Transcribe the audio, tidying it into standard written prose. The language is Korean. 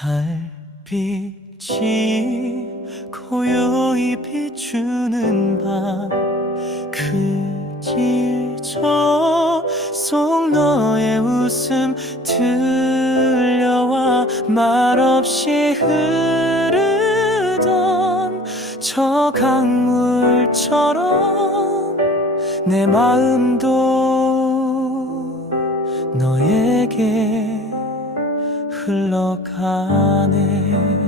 달빛이 고요히 비추는 밤, 그 지저 속 너의 웃음 들려와 말없이 흐르던 저 강물처럼 내 마음도 너에게 흘러가네.